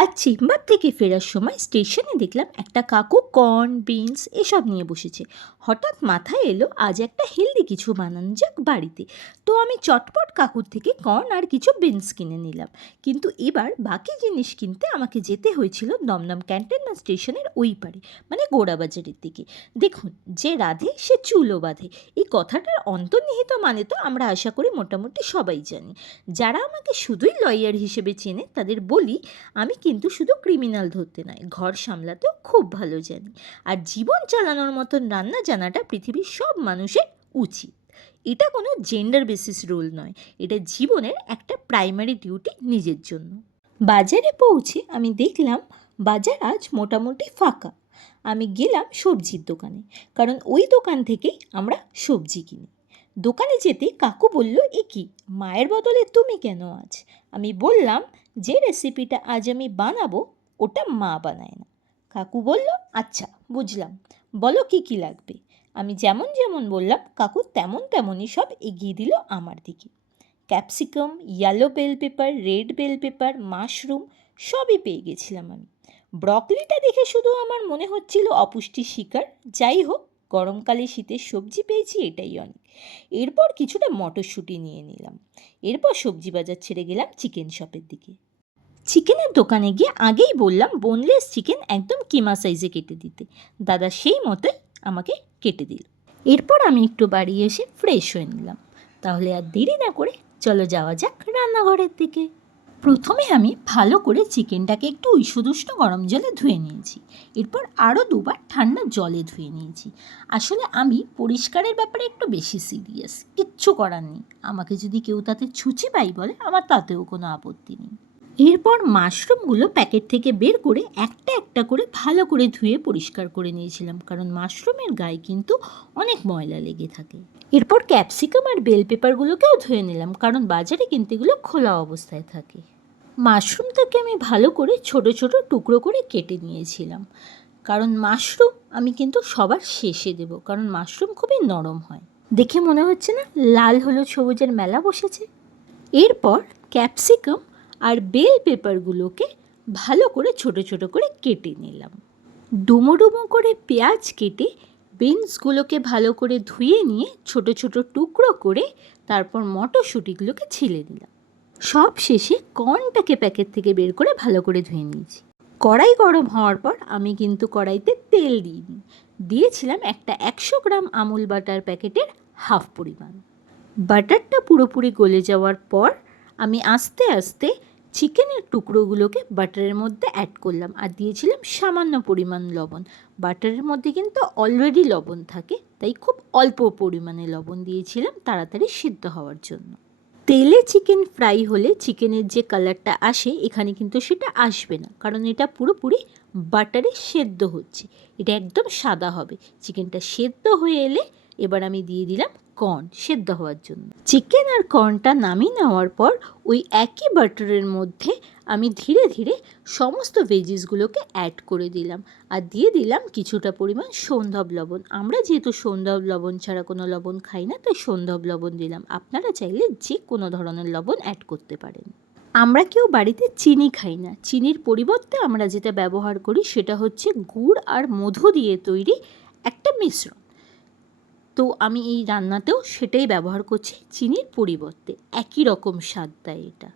আজ চেম্বার থেকে ফেরার সময় স্টেশনে দেখলাম একটা কাকু কর্ন বিনস এসব নিয়ে বসেছে। হঠাৎ মাথায় এলো, আজ একটা হেলদি কিছু বানানো যাক বাড়িতে। তো আমি চটপট কাকুর থেকে কর্ন আর কিছু বিনস কিনে নিলাম। কিন্তু এবার বাকি জিনিস কিনতে আমাকে যেতে হয়েছিল দমদম ক্যান্টনমেন্ট স্টেশনের ওই পারে মানে গোড়াবাজারের দিকে। দেখুন, যে রাধে, সে চুলো বাঁধে। এই কথাটার অন্তর্নিহিত মানে তো আমরা আশা করি মোটামুটি সবাই জানি। যারা আমাকে শুধুই লয়ার হিসেবে চেনে, তাদের বলি, আমি কিন্তু শুধু ক্রিমিনাল ধরতে নয়, ঘর সামলাতেও খুব ভালো জানি। আর জীবন চালানোর মতন রান্না জানাটা পৃথিবীর সব মানুষের উচিত। এটা কোনো জেন্ডার বেসিস রোল নয়, এটা জীবনের একটা প্রাইমারি ডিউটি নিজের জন্য। বাজারে পৌঁছে আমি দেখলাম বাজার আজ মোটামুটি ফাঁকা। আমি গেলাম সবজির দোকানে, কারণ ওই দোকান থেকেই আমরা সবজি কিনি। দোকানে যেতে কাকু বলল, এ কি, মায়ের বদলে তুমি কেন আজ? আমি বললাম যে রেসিপিটা আজ আমি বানাবো, ওটা মা বানায় না। কাকু বলল আচ্ছা বুঝলাম। বলো কি কি লাগবে? আমি যেমন যেমন বললাম, কাকু তেমন তেমনই সব এগিয়ে দিল আমার দিকে। Capsicum yellow bell pepper red bell pepper mushroom সবই পেয়ে গেছিলাম আমি। ব্রকলিটা দেখে শুধু আমার মনে হচ্ছিল অপুষ্টির শিকার। যাই হোক, গরমকালে শীতের সবজি পেয়েছি, এটাই অনেক। এরপর কিছুটা মটরশুঁটি নিয়ে নিলাম। এরপর সবজি বাজার ছেড়ে গেলাম চিকেন শপের দিকে। চিকেনের দোকানে গিয়ে আগেই বললাম বোনলেস চিকেন একদম কিমা সাইজে কেটে দিতে। দাদা সেই মতোই আমাকে কেটে দিল। এরপর আমি একটু বাড়ি এসে ফ্রেশ হয়ে নিলাম। তাহলে আর দেরি না করে চলো যাওয়া যাক রান্নাঘরের দিকে। প্রথমে আমি ভালো করে চিকেনটাকে একটু উষ্ণ গরম জলে ধুয়ে নিয়েছি। এরপর আরও দুবার ঠান্ডা জলে ধুয়ে নিয়েছি। আসলে আমি পরিষ্কারের ব্যাপারে একটু বেশি সিরিয়াস কিচ্ছু করার নেই। আমাকে যদি কেউ তাতে ছুচি পাই বলে, আমার তাতেও কোনো আপত্তি নেই। এরপর মাশরুমগুলো প্যাকেট থেকে বের করে একটা একটা করে ভালো করে ধুয়ে পরিষ্কার করে নিয়েছিলাম, কারণ মাশরুমের গায়ে কিন্তু অনেক ময়লা লেগে থাকে। এরপর ক্যাপসিকাম আর বেল পেপারগুলোকেও ধুয়ে নিলাম, কারণ বাজারে কিন্তু এগুলো খোলা অবস্থায় থাকে। মাশরুমটাকে আমি ভালো করে ছোট ছোট টুকরো করে কেটে নিয়েছিলাম, কারণ মাশরুম আমি কিন্তু সবার শেষে দেব, কারণ মাশরুম খুবই নরম হয়। দেখে মনে হচ্ছে না লাল হলুদ সবুজের মেলা বসেছে? এরপর ক্যাপসিকাম আর বেল পেপারগুলোকে ভালো করে ছোট ছোট করে কেটে নিলাম। ডুমো ডুমো করে পেঁয়াজ কেটে বিনসগুলোকে ভালো করে ধুয়ে নিয়ে ছোট ছোট টুকরো করে তারপর মটরশুঁটিগুলোকে ছিলে দিলাম সব শেষে কর্নটাকে প্যাকেট থেকে বের করে ভালো করে ধুয়ে নিয়েছি। কড়াই গরম হওয়ার পর আমি কিন্তু কড়াইতে তেল দিইনি। দিয়েছিলাম একটা একশো গ্রাম আমুল বাটার প্যাকেটের হাফ পরিমাণ। বাটারটা পুরোপুরি গলে যাওয়ার পর আমি আস্তে আস্তে চিকেনের টুকরোগুলোকে বাটারের মধ্যে অ্যাড করলাম। আর দিয়েছিলাম সামান্য পরিমাণ লবণ। বাটারের মধ্যে কিন্তু অলরেডি লবণ থাকে, তাই খুব অল্প পরিমাণে লবণ দিয়েছিলাম তাড়াতাড়ি সিদ্ধ হওয়ার জন্য। তেলে চিকেন ফ্রাই হলে চিকেনের যে কালারটা আসে, এখানে কিন্তু সেটা আসবে না, কারণ এটা পুরোপুরি বাটারে সেদ্ধ হচ্ছে। এটা একদম সাদা হবে। চিকেনটা সেদ্ধ হয়ে এলে এবার আমি দিয়ে দিলাম কর্ন সেদ্ধ হওয়ার জন্য। চিকেন আর কর্নটা নামিয়ে নেওয়ার পর, ওই একই বাটারের মধ্যে আমি ধীরে ধীরে সমস্ত ভেজিসগুলোকে অ্যাড করে দিলাম। আর দিয়ে দিলাম কিছুটা পরিমাণ সৌন্ধব লবণ। আমরা যেহেতু সৌন্ধব লবণ ছাড়া কোনো লবণ খাই না, তাই সৌন্ধব লবণ দিলাম। আপনারা চাইলে যে কোনো ধরনের লবণ অ্যাড করতে পারেন। আমরা কেউ বাড়িতে চিনি খাই না। চিনির পরিবর্তে আমরা যেটা ব্যবহার করি, সেটা হচ্ছে গুড় আর মধু দিয়ে তৈরি একটা মিশ্রণ। তো আমি এই রান্নাতেও সেটাই ব্যবহার করছি, চিনির পরিবর্তে। একই রকম স্বাদ দেয় এটা।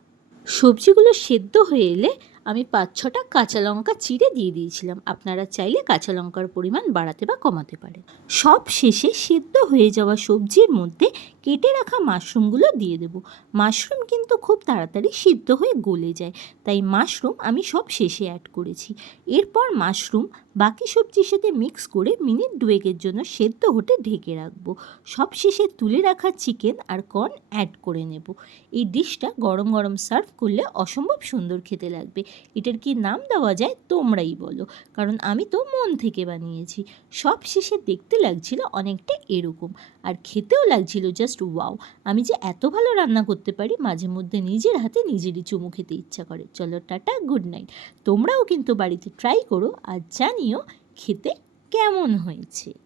সবজিগুলো সেদ্ধ হয়ে এলে আমি পাঁচ ছটা কাঁচা লঙ্কা চিড়ে দিয়ে দিয়েছিলাম। আপনারা চাইলে কাঁচা লঙ্কার পরিমাণ বাড়াতে বা কমাতে পারেন। সব শেষে সেদ্ধ হয়ে যাওয়া সবজির মধ্যে কেটে রাখা মাশরুমগুলো দিয়ে দেবো। মাশরুম কিন্তু খুব তাড়াতাড়ি সিদ্ধ হয়ে গলে যায়, তাই মাশরুম আমি সব শেষে অ্যাড করেছি। এরপর মাশরুম বাকি সবজির সাথে মিক্স করে মিনিট দুয়েকের জন্য সেদ্ধ হতে ঢেকে রাখব। সব শেষে তুলে রাখা চিকেন আর কর্ন অ্যাড করে নেব। এই ডিশটা গরম গরম সার্ভ করলে অসম্ভব সুন্দর খেতে লাগবে। এটার কি নাম দেওয়া যায় তোমরাই বলো। কারণ আমি তো মন থেকে বানিয়েছি। সব শেষে দেখতে লাগছিল অনেকটা এরকম। আর খেতেও লাগছিল জাস্ট ওয়াও আমি যে এত ভালো রান্না করতে পারি, মাঝে মধ্যে নিজের হাতে নিজেরই চুমু খেতে ইচ্ছা করে। চলো টাটা গুড নাইট তোমরাও কিন্তু বাড়িতে ট্রাই করো আর জানিও খেতে কেমন হয়েছে।